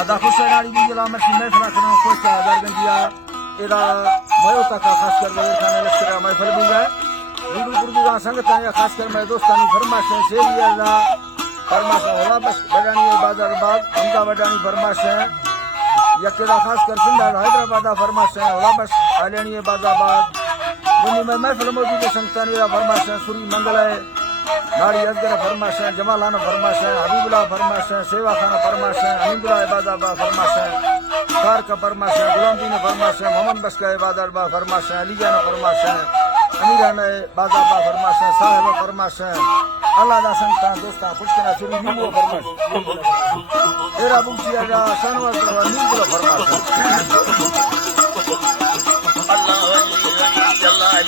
अदा खुशनाड़ी भी जला मैं महफिल करो खुश दरगंजिया एरा मयो का खास कर गए खाने लश्कर महफिल भी है गुरु गुरु का संगत है खास कर मैं दोस्तानी फरमाश है शेरिया दा फरमाश होला बस बडानी बाजार बाग हमदा बडानी फरमाश है यकेला खास कर सिंधा हैदराबाद फरमाश है होला बस आलेनी बाजार बाग दुनिया में महफिल मौजूद संगतानी फरमाश है सूरी मंगल है नारी अजगर फरमाश है जमालाना फरमाश है हबीबुल्लाह फरमाश है सेवा खाना फरमाश है अमीदुल्लाह इबादतबा फरमाश है कार का फरमाश है गुलामदीन फरमाश है मोहम्मद बश का इबादतबा फरमाश है अलीजाना फरमाश है अमीराना इबादतबा फरमाश है साहिब फरमाश है अल्लाह दा संगता दोस्ता पुष्करा चुरी नीबो फरमाश एरा बुचिया जा सनवर करवा नीबो फरमाश अल्लाह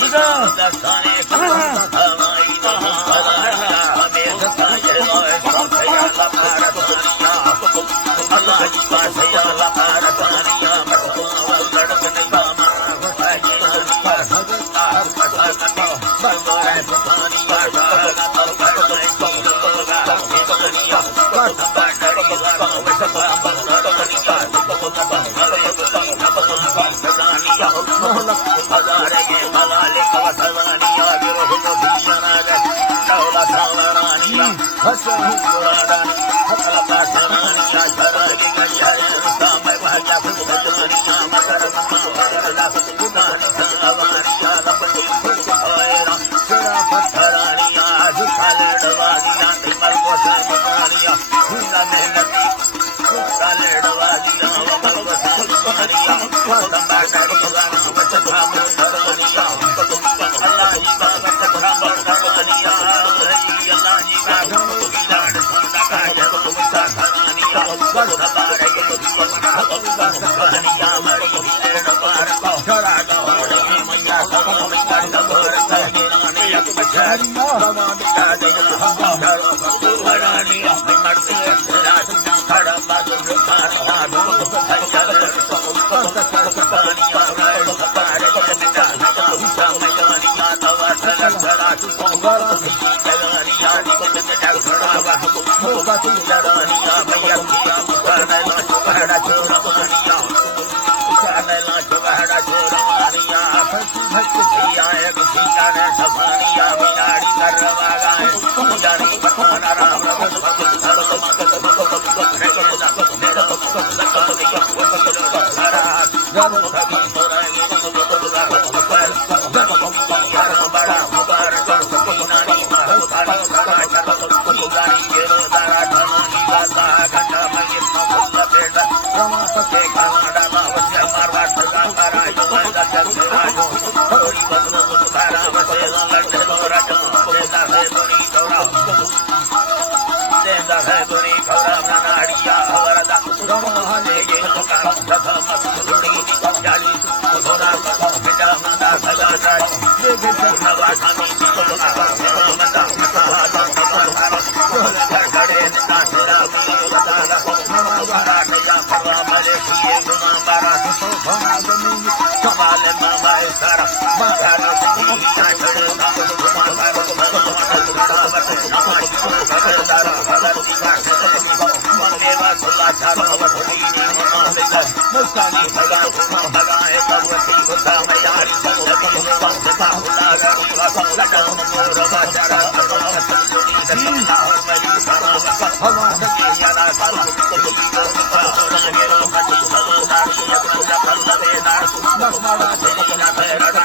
That's